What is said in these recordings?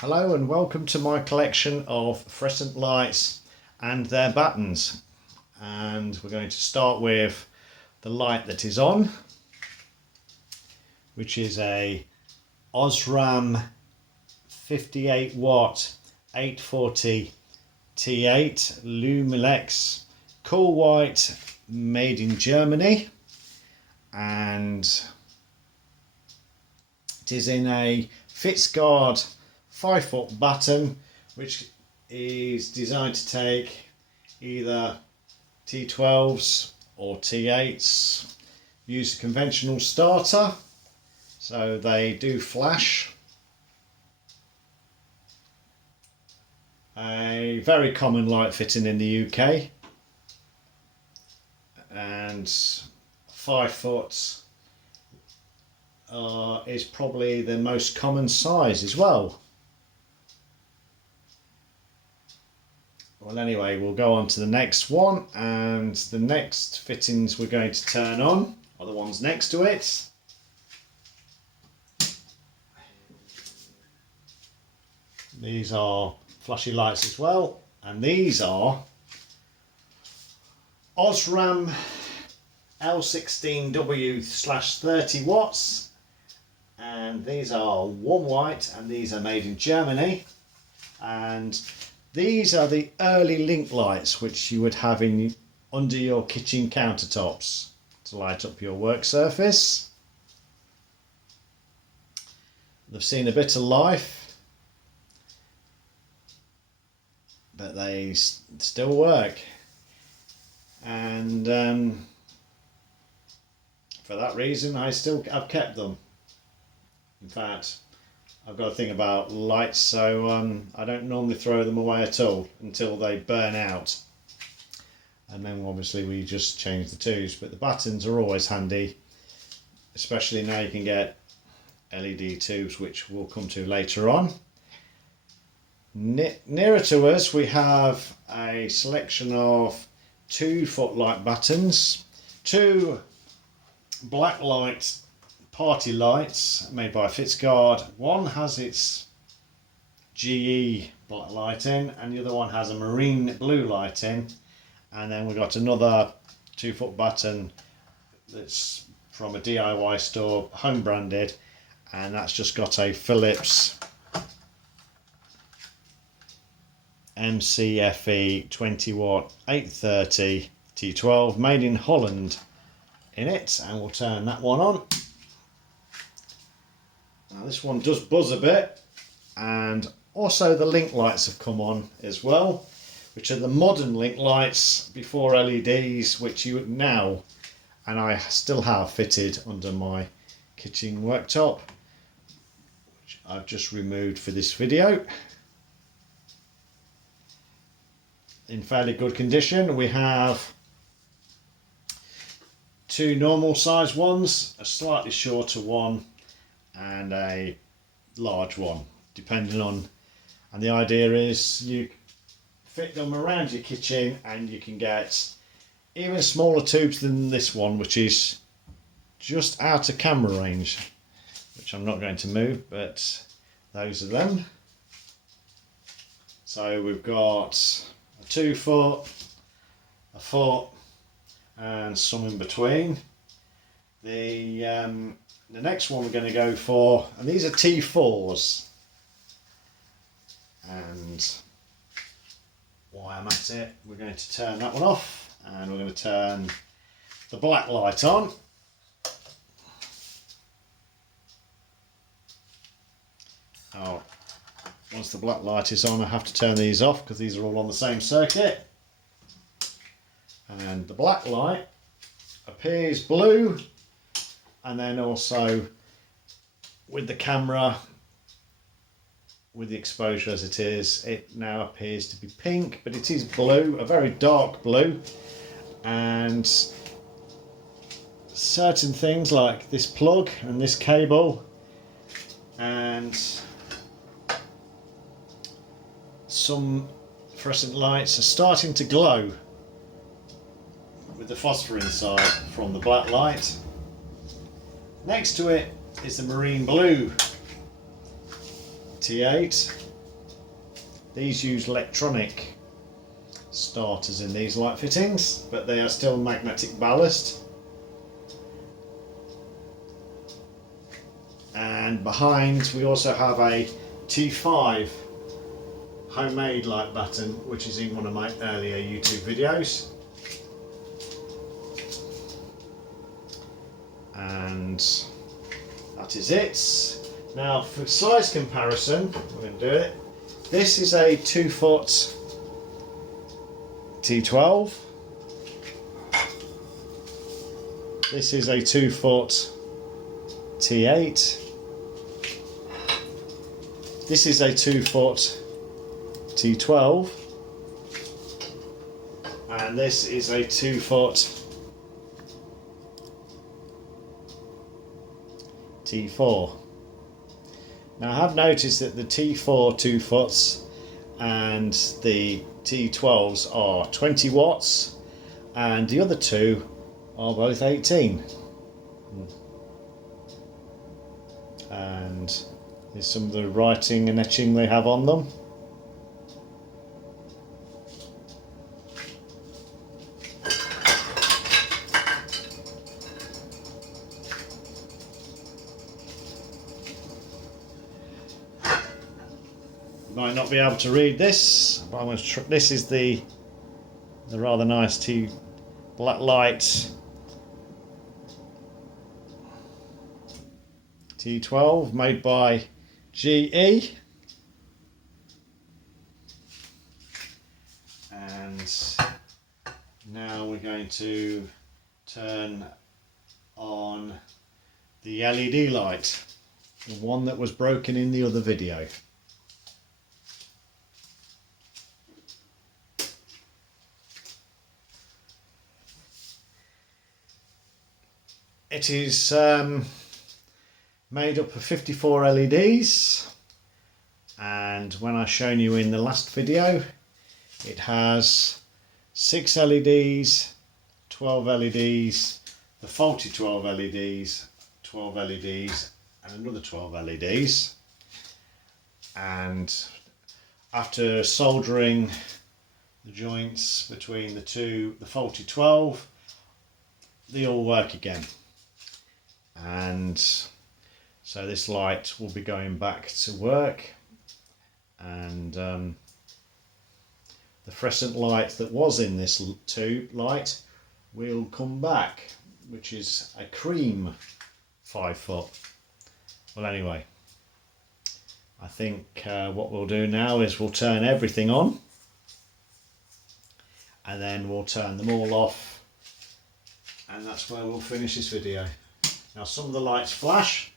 Hello and welcome to my collection of fluorescent lights and their battens. And we're going to start with the light that is on, which is a Osram 58 watt 840 T8 Lumilex cool white, made in Germany, and it is in a Fitzguard 5-foot batten, which is designed to take either T12s or T8s. Use a conventional starter, so they do flash. A very common light fitting in the UK, and 5 foot is probably the most common size as well. Well, anyway, we'll go on to the next one, and the next fittings we're going to turn on are the ones next to it. These are flashy lights as well, and these are Osram L16W/30 watts, and these are warm white, and these are made in Germany. And these are the early link lights which you would have in under your kitchen countertops to light up your work surface. They've seen a bit of life, but they still work, and for that reason I've kept them. In fact, I've got a thing about lights, so I don't normally throw them away at all until they burn out, and then obviously we just change the tubes. But the battens are always handy, especially now you can get LED tubes, which we'll come to later on. Nearer to us we have a selection of 2-foot light battens, 2 black light party lights made by Fitzguard. One has its GE black lighting and the other one has a marine blue lighting, and then we've got another 2-foot batten that's from a DIY store, home branded, and that's just got a Philips MCFE 20 watt 830 T12 made in Holland in it, and we'll turn that one on. Now this one does buzz a bit, and also the link lights have come on as well, which are the modern link lights before LEDs, which you now, and I still have fitted under my kitchen worktop, which I've just removed for this video. In fairly good condition. We have 2 normal size ones, a slightly shorter one, and a large one, depending on, and the idea is you fit them around your kitchen and you can get even smaller tubes than this one, which is just out of camera range, which I'm not going to move, but those are them. So we've got a 2-foot, a foot, and some in between. The next one we're going to go for, and these are T4s, and while I'm at it, we're going to turn that one off, and we're going to turn the black light on. Oh, once the black light is on, I have to turn these off because these are all on the same circuit. And the black light appears blue, and then also with the camera, with the exposure as it is, it now appears to be pink, but it is blue, a very dark blue. And certain things like this plug and this cable and some fluorescent lights are starting to glow with the phosphor inside from the black light. Next to it is the marine blue T8, These use electronic starters in these light fittings, but they are still magnetic ballast. And behind we also have a T5 homemade light batten, which is in one of my earlier YouTube videos. And that is it. Now for size comparison, we're going to do it. This is a 2 foot T12. This is a 2 foot T8. This is a 2 foot T12. And this is a 2 foot T4. Now I have noticed that the T4 2 foots and the T12s are 20 watts and the other two are both 18. And there's some of the writing and etching they have on them. Might not be able to read this, but I'm going to this is the rather nice black light T12 made by GE, and now we're going to turn on the LED light, the one that was broken in the other video. It is made up of 54 LEDs, and when I shown you in the last video, it has 6 LEDs, 12 LEDs, the faulty 12 LEDs, 12 LEDs and another 12 LEDs. And after soldering the joints between the faulty 12, they all work again. And so this light will be going back to work, and the fluorescent light that was in this tube light will come back, which is a cream 5 foot. Well, anyway, I think what we'll do now is we'll turn everything on and then we'll turn them all off, and that's where we'll finish this video. Now some of the lights flash,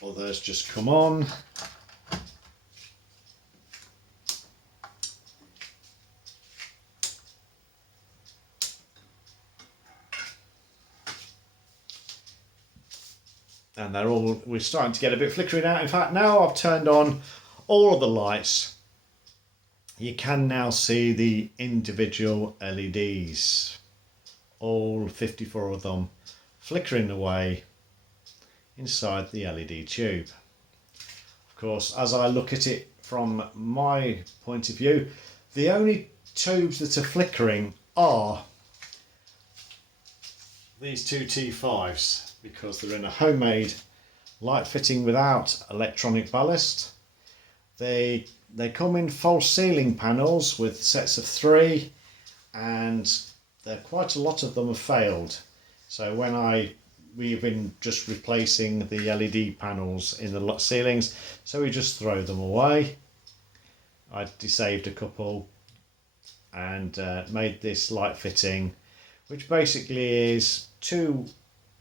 others just come on. And we're starting to get a bit flickering out. In fact, now I've turned on all of the lights, you can now see the individual LEDs, all 54 of them flickering away inside the LED tube. Of course, as I look at it from my point of view, the only tubes that are flickering are these two T5s, because they're in a homemade light fitting without electronic ballast. They come in false ceiling panels with sets of 3, and quite a lot of them have failed. So we've been just replacing the LED panels in the ceilings, so we just throw them away. I desaved a couple and made this light fitting, which basically is 2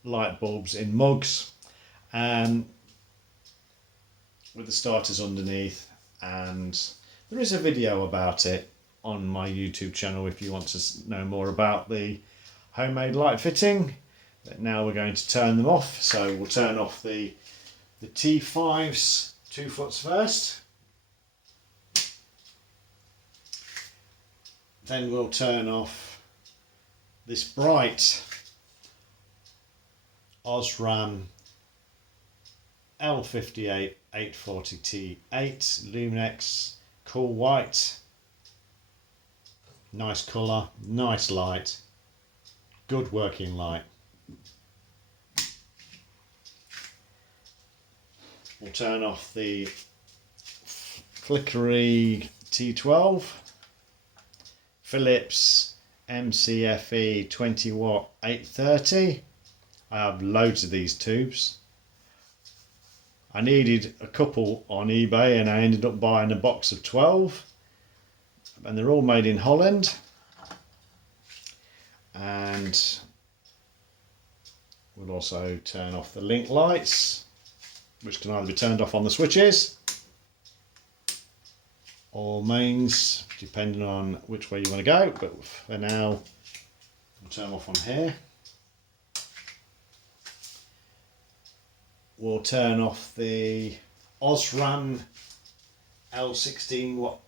light bulbs in mugs with the starters underneath. And there is a video about it on my YouTube channel if you want to know more about the homemade light fitting. But now we're going to turn them off, so we'll turn off the T5s 2 foots first. Then we'll turn off this bright Osram L58 840T8 Luminex Cool White. Nice colour, nice light, good working light. We'll turn off the flickery T12 Philips MCFE 20 watt 830. I have loads of these tubes. I needed a couple on eBay and I ended up buying a box of 12, and they're all made in Holland. And we'll also turn off the link lights, which can either be turned off on the switches or mains, depending on which way you want to go, but for now we'll turn them off on here. We'll turn off the Osram L16 watt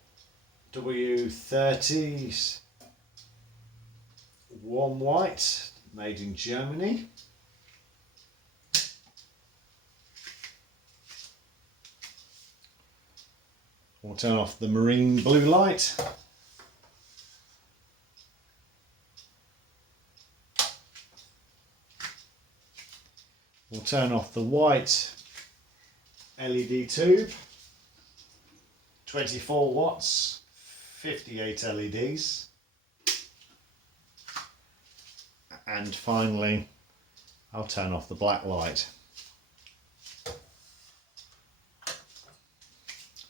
W30s warm white, made in Germany. We'll turn off the marine blue light. We'll turn off the white LED tube, 24 watts, 58 LEDs. And finally, I'll turn off the black light.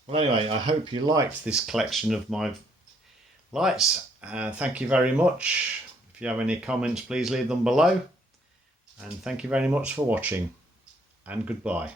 Well, anyway, I hope you liked this collection of my lights. Thank you very much. If you have any comments, please leave them below. And thank you very much for watching, and goodbye.